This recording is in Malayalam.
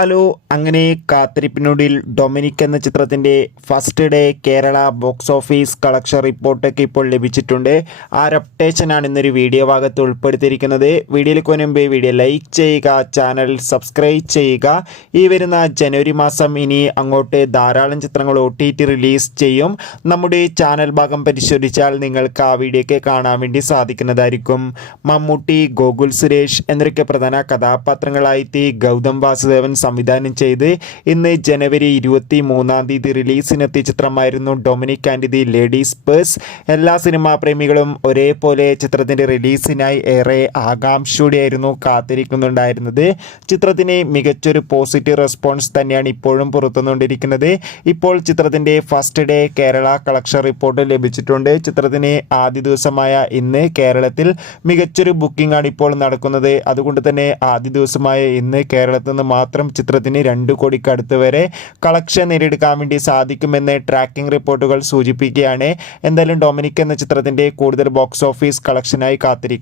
ഹലോ, അങ്ങനെ കാത്തിരിപ്പിനൊടുവിൽ ഡൊമിനിക് എന്ന ചിത്രത്തിൻ്റെ first day Kerala box office collection റിപ്പോർട്ടൊക്കെ ഇപ്പോൾ ലഭിച്ചിട്ടുണ്ട്. ആ ഒരു അപ്ഡേഷനാണ് ഇന്നൊരു വീഡിയോ ഭാഗത്ത് ഉൾപ്പെടുത്തിയിരിക്കുന്നത്. വീഡിയോയിലേക്ക് മുൻപ് വീഡിയോ ലൈക്ക് ചെയ്യുക, ചാനൽ സബ്സ്ക്രൈബ് ചെയ്യുക. ഈ വരുന്ന ജനുവരി മാസം ഇനി അങ്ങോട്ട് ധാരാളം ചിത്രങ്ങൾ OTT റിലീസ് ചെയ്യും. നമ്മുടെ ചാനൽ ഭാഗം പരിശോധിച്ചാൽ നിങ്ങൾക്ക് ആ വീഡിയോയ്ക്ക് കാണാൻ വേണ്ടി സാധിക്കുന്നതായിരിക്കും. മമ്മൂട്ടി, ഗോകുൽ സുരേഷ് എന്നൊക്കെ പ്രധാന കഥാപാത്രങ്ങളായിട്ട് ഗൗതം വാസുദേവൻ സംവിധാനം ചെയ്ത് ഇന്ന് ജനുവരി 23 റിലീസിനെത്തിയ ചിത്രമായിരുന്നു Dominic and the ladies purse. എല്ലാ സിനിമാ പ്രേമികളും ഒരേപോലെ ചിത്രത്തിൻ്റെ റിലീസിനായി ഏറെ ആകാംക്ഷയോടെയായിരുന്നു കാത്തിരിക്കുന്നുണ്ടായിരുന്നത്. ചിത്രത്തിന് മികച്ചൊരു പോസിറ്റീവ് റെസ്പോൺസ് തന്നെയാണ് ഇപ്പോഴും പുറത്തുകൊണ്ടിരിക്കുന്നത്. ഇപ്പോൾ ചിത്രത്തിൻ്റെ first day Kerala collection report ലഭിച്ചിട്ടുണ്ട്. ചിത്രത്തിന് ആദ്യ ദിവസമായ ഇന്ന് കേരളത്തിൽ മികച്ചൊരു ബുക്കിംഗ് ആണ് ഇപ്പോൾ നടക്കുന്നത്. അതുകൊണ്ട് തന്നെ ആദ്യ ദിവസമായ ഇന്ന് കേരളത്തിൽ നിന്ന് മാത്രം ചിത്രത്തിന് 2 കോടിക്കടുത്ത് വരെ കളക്ഷൻ നേടിയെടുക്കാൻ വേണ്ടി സാധിക്കുമെന്ന് ട്രാക്കിംഗ് റിപ്പോർട്ടുകൾ സൂചിപ്പിക്കുകയാണ്. എന്തായാലും ഡൊമിനിക് എന്ന ചിത്രത്തിൻ്റെ കൂടുതൽ ബോക്സ് ഓഫീസ് കളക്ഷനായി കാത്തിരിക്കും.